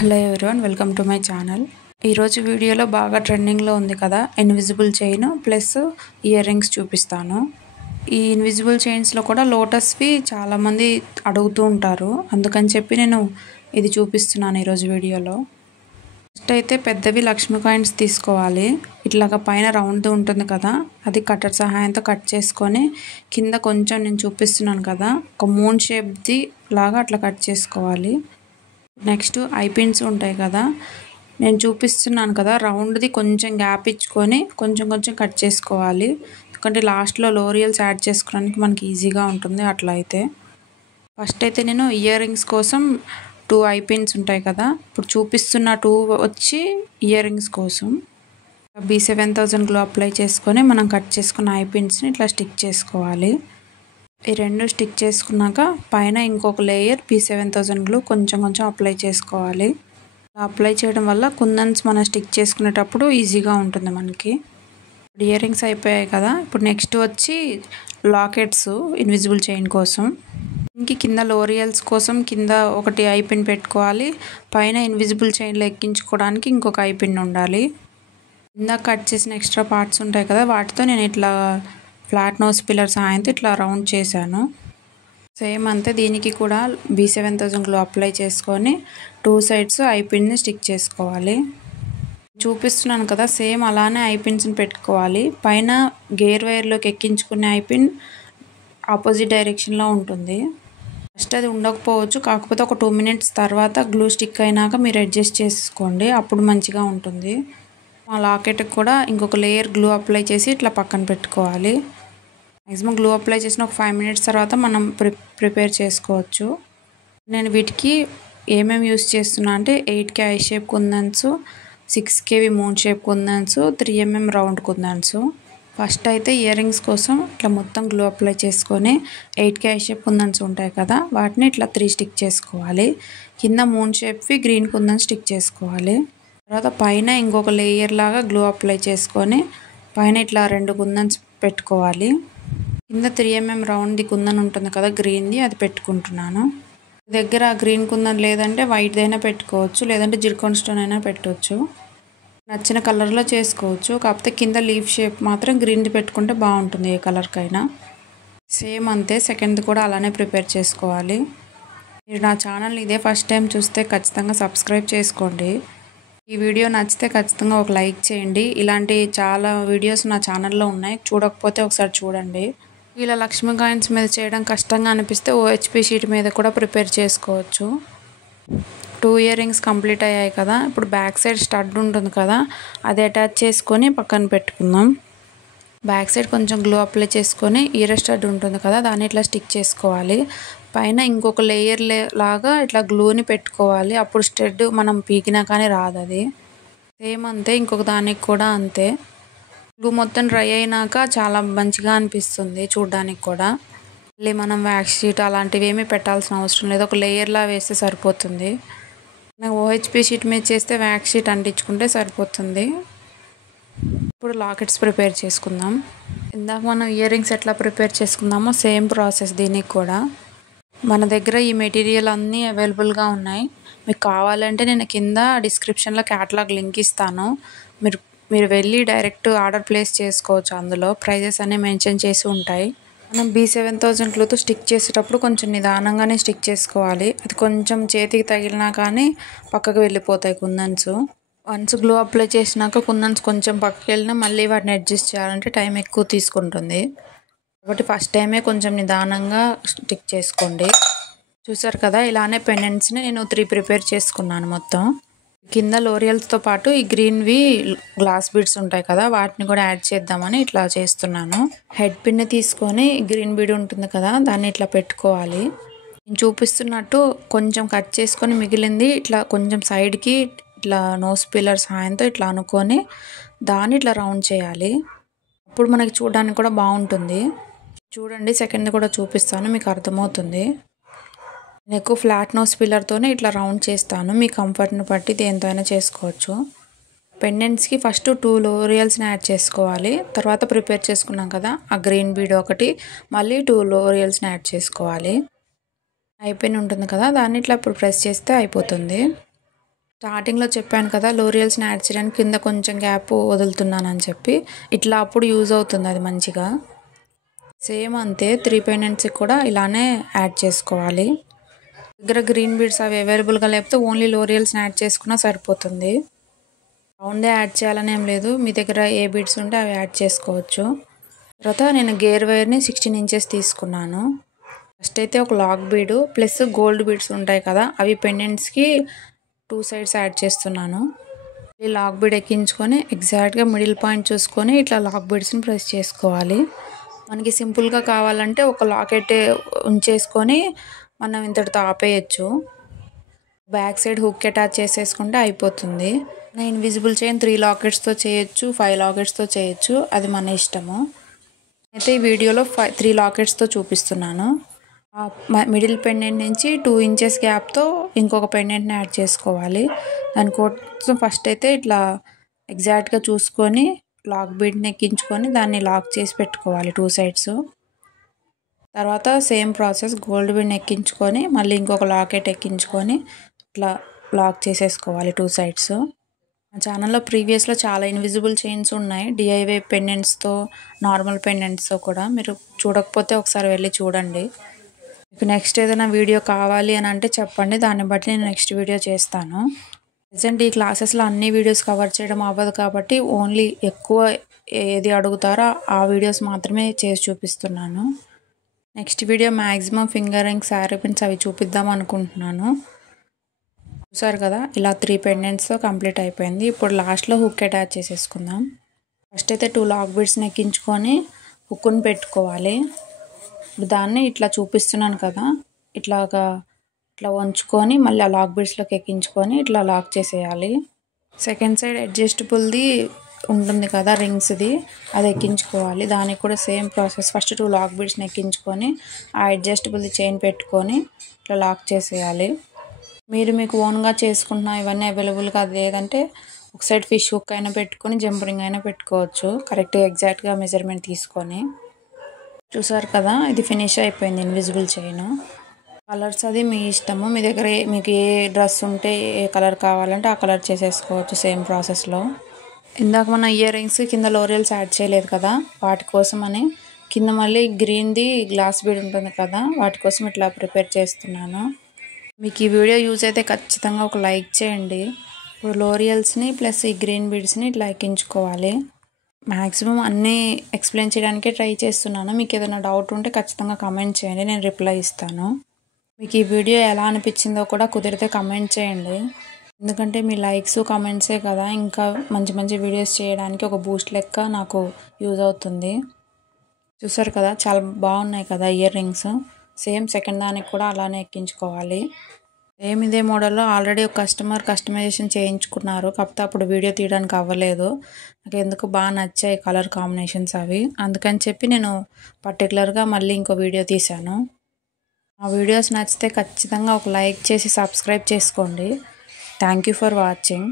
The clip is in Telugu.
Hello everyone, welcome to my channel. ఈరోజు వీడియోలో బాగా ట్రెండింగ్లో ఉంది కదా invisible chain plus ear rings చూపిస్తాను. ఈ ఇన్విజిబుల్ చైన్స్లో కూడా లోటస్వి చాలామంది అడుగుతూ ఉంటారు, అందుకని చెప్పి నేను ఇది చూపిస్తున్నాను ఈరోజు వీడియోలో. ఫస్ట్ అయితే పెద్దవి లక్ష్మీ కాయిన్స్ తీసుకోవాలి. ఇట్లాగా పైన రౌండ్ ఉంటుంది కదా, అది కట్టర్ సహాయంతో కట్ చేసుకొని కింద కొంచెం నేను చూపిస్తున్నాను కదా ఒక మూన్ షేప్ది లాగా అట్లా కట్ చేసుకోవాలి. నెక్స్ట్ ఐ పిన్స్ ఉంటాయి కదా, నేను చూపిస్తున్నాను కదా రౌండ్ది కొంచెం గ్యాప్ ఇచ్చుకొని కొంచెం కొంచెం కట్ చేసుకోవాలి. ఎందుకంటే లాస్ట్లో లోరియల్స్ యాడ్ చేసుకోవడానికి మనకి ఈజీగా ఉంటుంది అట్లా అయితే. ఫస్ట్ అయితే నేను ఇయర్ రింగ్స్ కోసం 2 ఐ పిన్స్ ఉంటాయి కదా, ఇప్పుడు చూపిస్తున్న 2 వచ్చి ఇయర్ రింగ్స్ కోసం B7000 గ్లూ అప్లై చేసుకొని మనం కట్ చేసుకున్న ఐ పిన్స్ని ఇట్లా స్టిక్ చేసుకోవాలి. ఈ రెండు స్టిక్ చేసుకున్నాక పైన ఇంకొక లేయర్ B7000 గ్లూ కొంచెం కొంచెం అప్లై చేసుకోవాలి. అప్లై చేయడం వల్ల కుందన్స్ మనం స్టిక్ చేసుకునేటప్పుడు ఈజీగా ఉంటుంది మనకి. ఇయర్ రింగ్స్ అయిపోయాయి కదా, ఇప్పుడు నెక్స్ట్ వచ్చి లాకెట్స్ ఇన్విజిబుల్ చైన్ కోసం. ఇంక కింద లోరియల్స్ కోసం కింద ఒకటి ఐ పిన్ పెట్టుకోవాలి, పైన ఇన్విజిబుల్ చైన్లో ఎక్కించుకోవడానికి ఇంకొక ఐ పిన్ ఉండాలి. ఇందాక కట్ చేసిన ఎక్స్ట్రా పార్ట్స్ ఉంటాయి కదా, వాటితో నేను ఇట్లా ఫ్లాట్ నోస్ పిల్లర్ సహాయంతో ఇట్లా రౌండ్ చేశాను. సేమ్ అంతే దీనికి కూడా B7000 గ్లూ అప్లై చేసుకొని 2 సైడ్స్ ఐ పిన్ని స్టిక్ చేసుకోవాలి. చూపిస్తున్నాను కదా సేమ్ అలానే ఐ పిన్స్ని పెట్టుకోవాలి. పైన గేర్ వైర్లోకి ఎక్కించుకునే ఐ పిన్ ఆపోజిట్ డైరెక్షన్లో ఉంటుంది. ఫస్ట్ అది ఉండకపోవచ్చు, కాకపోతే ఒక 2 మినిట్స్ తర్వాత గ్లూ స్టిక్ అయినాక మీరు అడ్జస్ట్ చేసుకోండి, అప్పుడు మంచిగా ఉంటుంది. ఆ లాకెట్కి కూడా ఇంకొక లేయర్ గ్లూ అప్లై చేసి ఇట్లా పక్కన పెట్టుకోవాలి. మ్యాక్సిమం గ్లూ అప్లై చేసిన ఒక 5 మినిట్స్ తర్వాత మనం ప్రిపేర్ చేసుకోవచ్చు. నేను వీటికి ఏమేమి యూస్ చేస్తున్నా అంటే 8K I shape kundans, 6KV moon shape kundans, 3mm round kundans. First అయితే ఇయర్ రింగ్స్ కోసం ఇట్లా మొత్తం గ్లూ అప్లై చేసుకొని 8K ఐ షేప్ కుందన్స్ ఉంటాయి కదా, వాటిని ఇట్లా 3 స్టిక్ చేసుకోవాలి. కింద మూన్ షేప్వి గ్రీన్ కుందన్స్ స్టిక్ చేసుకోవాలి. తర్వాత పైన ఇంకొక లేయర్ లాగా గ్లూ అప్లై చేసుకొని పైన ఇట్లా 2 కుందన్స్ పెట్టుకోవాలి. కింద 3mm రౌండ్ది కుందన్ ఉంటుంది కదా గ్రీన్ది, అది పెట్టుకుంటున్నాను. దగ్గర గ్రీన్ కుందన్ లేదంటే వైట్ది అయినా పెట్టుకోవచ్చు, లేదంటే జిర్కాన్ స్టోన్ అయినా పెట్టవచ్చు, నచ్చిన కలర్లో చేసుకోవచ్చు. కాకపోతే కింద లీఫ్ షేప్ మాత్రం గ్రీన్ది పెట్టుకుంటే బాగుంటుంది ఏ కలర్కైనా. సేమ్ అంతే సెకండ్ది కూడా అలానే ప్రిపేర్ చేసుకోవాలి. మీరు నా ఛానల్ ఇదే ఫస్ట్ టైం చూస్తే ఖచ్చితంగా సబ్స్క్రైబ్ చేసుకోండి. ఈ వీడియో నచ్చితే ఖచ్చితంగా ఒక లైక్ చేయండి. ఇలాంటి చాలా వీడియోస్ నా ఛానల్లో ఉన్నాయి, చూడకపోతే ఒకసారి చూడండి. ఇలా లక్ష్మీ కాయిన్స్ మీద చేయడం కష్టంగా అనిపిస్తే OHP షీట్ మీద కూడా ప్రిపేర్ చేసుకోవచ్చు. 2 ఇయర్ రింగ్స్ కంప్లీట్ అయ్యాయి కదా, ఇప్పుడు బ్యాక్ సైడ్ స్టడ్ ఉంటుంది కదా, అది అటాచ్ చేసుకొని పక్కన పెట్టుకుందాం. బ్యాక్ సైడ్ కొంచెం గ్లూ అప్లై చేసుకొని ఇయర్ స్టడ్ ఉంటుంది కదా, దాన్ని ఇట్లా స్టిక్ చేసుకోవాలి. పైన ఇంకొక లేయర్ లాగా ఇట్లా గ్లూని పెట్టుకోవాలి, అప్పుడు స్టడ్ మనం పీకినా కానీ రాదు అది. సేమ్ అంతే ఇంకొక దానికి కూడా అంతే. గ్లూ మొత్తం డ్రై అయినాక చాలా మంచిగా అనిపిస్తుంది చూడడానికి కూడా. మళ్ళీ మనం వ్యాక్స్ షీట్ అలాంటివి ఏమీ పెట్టాల్సిన అవసరం లేదు, ఒక లేయర్లా వేస్తే సరిపోతుంది. నాకు OHP షీట్ మీద చేస్తే వ్యాక్స్ షీట్ అంటించుకుంటే సరిపోతుంది. ఇప్పుడు లాకెట్స్ ప్రిపేర్ చేసుకుందాం. ఇందాక మనం ఇయర్ రింగ్స్ ఎట్లా ప్రిపేర్ చేసుకుందామో సేమ్ ప్రాసెస్ దీనికి కూడా. మన దగ్గర ఈ మెటీరియల్ అన్నీ అవైలబుల్గా ఉన్నాయి. మీకు కావాలంటే నేను కింద డిస్క్రిప్షన్లో క్యాటలాగ్ లింక్ ఇస్తాను, మీరు వెళ్ళి డైరెక్ట్ ఆర్డర్ ప్లేస్ చేసుకోవచ్చు. అందులో ప్రైజెస్ అన్నీ మెన్షన్ చేసి ఉంటాయి. మనం B7000 గ్లూతో స్టిక్ చేసేటప్పుడు కొంచెం నిదానంగానే స్టిక్ చేసుకోవాలి, అది కొంచెం చేతికి తగిలినా కానీ పక్కకు వెళ్ళిపోతాయి కుందన్స్. వన్స్ గ్లూ అప్లై చేసినాక కుందన్స్ కొంచెం పక్కకి వెళ్ళినా మళ్ళీ వాటిని అడ్జస్ట్ చేయాలంటే టైం ఎక్కువ తీసుకుంటుంది. కాబట్టి ఫస్ట్ టైమే కొంచెం నిదానంగా స్టిక్ చేసుకోండి. చూసారు కదా, ఇలానే పెండెంట్స్ని నేను 3 ప్రిపేర్ చేసుకున్నాను మొత్తం. కింద లోరియల్స్తో పాటు ఈ గ్రీన్వి గ్లాస్ బీడ్స్ ఉంటాయి కదా, వాటిని కూడా యాడ్ చేద్దామని ఇట్లా చేస్తున్నాను. హెడ్ పిన్ని తీసుకొని గ్రీన్ బీడ్ ఉంటుంది కదా, దాన్ని ఇట్లా పెట్టుకోవాలి. నేను చూపిస్తున్నట్టు కొంచెం కట్ చేసుకొని మిగిలింది ఇట్లా కొంచెం సైడ్కి ఇట్లా నోస్ పిల్లర్ సహాయంతో ఇట్లా అనుకొని దాన్ని ఇట్లా రౌండ్ చేయాలి, అప్పుడు మనకి చూడడానికి కూడా బాగుంటుంది. చూడండి సెకండ్ కూడా చూపిస్తాను, మీకు అర్థమవుతుంది. నేను ఎక్కువ ఫ్లాట్ నోస్ పిల్లర్తోనే ఇట్లా రౌండ్ చేస్తాను, మీ కంఫర్ట్ని బట్టి దేంతో అయినా చేసుకోవచ్చు. పెండెంట్స్కి ఫస్ట్ 2 లోరియల్స్ని యాడ్ చేసుకోవాలి, తర్వాత ప్రిపేర్ చేసుకున్నాం కదా ఆ గ్రీన్ బీడ్ ఒకటి, మళ్ళీ 2 లోరియల్స్ని యాడ్ చేసుకోవాలి. ఐ పిన్ ఉంటుంది కదా, దాన్ని ఇట్లా ఇప్పుడు ప్రెస్ చేస్తే అయిపోతుంది. స్టార్టింగ్లో చెప్పాను కదా లోరియల్స్ని యాడ్ చేయడానికి కింద కొంచెం గ్యాప్ వదులుతున్నానని చెప్పి, ఇట్లా అప్పుడు యూజ్ అవుతుంది అది మంచిగా. సేమ్ అంతే 3 పెండెంట్స్కి కూడా ఇలానే యాడ్ చేసుకోవాలి. దగ్గర గ్రీన్ బీడ్స్ అవి అవైలబుల్గా లేకపోతే ఓన్లీ లోరియల్స్ని యాడ్ చేసుకున్నా సరిపోతుంది. రౌండే యాడ్ చేయాలని ఏం లేదు, మీ దగ్గర ఏ బీడ్స్ ఉంటే అవి యాడ్ చేసుకోవచ్చు. తర్వాత నేను గేర్ వైర్ని 16 ఇంచెస్ తీసుకున్నాను. ఫస్ట్ అయితే ఒక లాక్ బీడు ప్లస్ గోల్డ్ బీడ్స్ ఉంటాయి కదా, అవి పెండెంట్స్కి 2 సైడ్స్ యాడ్ చేస్తున్నాను. ఈ లాక్ బీడ్ ఎక్కించుకొని ఎగ్జాక్ట్గా మిడిల్ పాయింట్ చూసుకొని ఇట్లా లాక్ బీడ్స్ని ప్రెస్ చేసుకోవాలి. మనకి సింపుల్గా కావాలంటే ఒక లాకెట్ ఉంచేసుకొని మనం ఇంతటితో ఆపేయచ్చు. బ్యాక్ సైడ్ హుక్ అటాచ్ చేసేసుకుంటే అయిపోతుంది. ఇన్విజిబుల్ చైన్ 3 లాకెట్స్తో చేయొచ్చు, 5 లాకెట్స్తో చేయొచ్చు, అది మన ఇష్టము. అయితే ఈ వీడియోలో 3 లాకెట్స్తో చూపిస్తున్నాను. మిడిల్ పెండెంట్ నుంచి 2 ఇంచెస్ గ్యాప్తో ఇంకొక పెండెంట్ని యాడ్ చేసుకోవాలి. దానికోసం ఫస్ట్ అయితే ఇట్లా ఎగ్జాక్ట్గా చూసుకొని లాక్ బీడ్ని ఎక్కించుకొని దాన్ని లాక్ చేసి పెట్టుకోవాలి 2 సైడ్స్. తర్వాత సేమ్ ప్రాసెస్ గోల్డ్ బీడ్ని ఎక్కించుకొని మళ్ళీ ఇంకొక లాకెట్ ఎక్కించుకొని ఇట్లా లాక్ చేసేసుకోవాలి 2 సైడ్స్. మా ఛానల్లో ప్రీవియస్లో చాలా ఇన్విజిబుల్ చైన్స్ ఉన్నాయి, డిఐవై పెండెంట్స్తో, నార్మల్ పెండెంట్స్తో కూడా. మీరు చూడకపోతే ఒకసారి వెళ్ళి చూడండి. మీకు నెక్స్ట్ ఏదైనా వీడియో కావాలి అని అంటే చెప్పండి, దాన్ని బట్టి నేను నెక్స్ట్ వీడియో చేస్తాను. ప్రజెంట్ ఈ క్లాసెస్లో అన్ని వీడియోస్ కవర్ చేయడం అవ్వదు కాబట్టి ఓన్లీ ఎక్కువ ఏది అడుగుతారో ఆ వీడియోస్ మాత్రమే చేసి చూపిస్తున్నాను. Next video maximum finger rings, sari pins అవి చూపిద్దాం అనుకుంటున్నాను. చూసారు కదా, ఇలా 3 పెండెంట్స్తో కంప్లీట్ అయిపోయింది. ఇప్పుడు లాస్ట్లో హుక్ అటాచ్ చేసేసుకుందాం. ఫస్ట్ అయితే 2 లాక్ బీడ్స్ని ఎక్కించుకొని హుక్ని పెట్టుకోవాలి. ఇప్పుడు దాన్ని ఇట్లా చూపిస్తున్నాను కదా, ఇట్లా వంచుకొని మళ్ళీ ఆ లాక్ బీడ్స్లోకి ఎక్కించుకొని ఇట్లా లాక్ చేసేయాలి. సెకండ్ సైడ్ అడ్జస్టబుల్ది ఉంటుంది కదా రింగ్స్ది, అది ఎక్కించుకోవాలి. దానికి కూడా సేమ్ ప్రాసెస్. ఫస్ట్ 2 లాక్ బీడ్స్ని ఎక్కించుకొని ఆ అడ్జస్టబుల్ది చైన్ పెట్టుకొని ఇట్లా లాక్ చేసేయాలి. మీకు ఓన్గా చేసుకుంటున్నా ఇవన్నీ అవైలబుల్గా లేదంటే ఒక సైడ్ ఫిష్ హుక్ అయినా పెట్టుకొని జంప్ రింగ్ అయినా పెట్టుకోవచ్చు, కరెక్ట్గా ఎగ్జాక్ట్గా మెజర్మెంట్ తీసుకొని. చూసారు కదా, ఇది ఫినిష్ అయిపోయింది ఇన్విజిబుల్ చైన్. కలర్స్ అది మీ ఇష్టము, మీ దగ్గర మీకు ఏ డ్రెస్ ఉంటే ఏ కలర్ కావాలంటే ఆ కలర్ చేసేసుకోవచ్చు సేమ్ ప్రాసెస్లో. ఇందాక మన ఇయర్ రింగ్స్ కింద లోరియల్స్ యాడ్ చేయలేదు కదా, వాటి కోసం అని కింద మళ్ళీ గ్రీన్ది గ్లాస్ బీడ్ ఉంటుంది కదా, వాటి కోసం ఇట్లా ప్రిపేర్ చేస్తున్నాను. మీకు ఈ వీడియో యూజ్ అయితే ఖచ్చితంగా ఒక లైక్ చేయండి. ఇప్పుడు లోరియల్స్ని ప్లస్ ఈ గ్రీన్ బీడ్స్ని ఇట్లా ఎక్కించుకోవాలి. మ్యాక్సిమం అన్నీ ఎక్స్ప్లెయిన్ చేయడానికే ట్రై చేస్తున్నాను. మీకు ఏదైనా డౌట్ ఉంటే ఖచ్చితంగా కమెంట్ చేయండి, నేను రిప్లై ఇస్తాను. మీకు ఈ వీడియో ఎలా అనిపించిందో కూడా కుదిరితే కమెంట్ చేయండి. ఎందుకంటే మీ లైక్స్ కమెంట్సే కదా ఇంకా మంచి మంచి వీడియోస్ చేయడానికి ఒక బూస్ట్ లెక్క నాకు యూజ్ అవుతుంది. చూసారు కదా, చాలా బాగున్నాయి కదా ఇయర్ రింగ్స్. సేమ్ సెకండ్ దానికి కూడా అలానే ఎక్కించుకోవాలి. సేమ్ ఇదే మోడల్లో ఆల్రెడీ ఒక కస్టమర్ కస్టమైజేషన్ చేయించుకున్నారు, కాకపోతే అప్పుడు వీడియో తీయడానికి అవ్వలేదు. నాకు ఎందుకు బాగా నచ్చాయి కలర్ కాంబినేషన్స్ అవి, అందుకని చెప్పి నేను పర్టికులర్గా మళ్ళీ ఇంకో వీడియో తీశాను. ఆ వీడియోస్ నచ్చితే ఖచ్చితంగా ఒక లైక్ చేసి సబ్స్క్రైబ్ చేసుకోండి. Thank you for watching.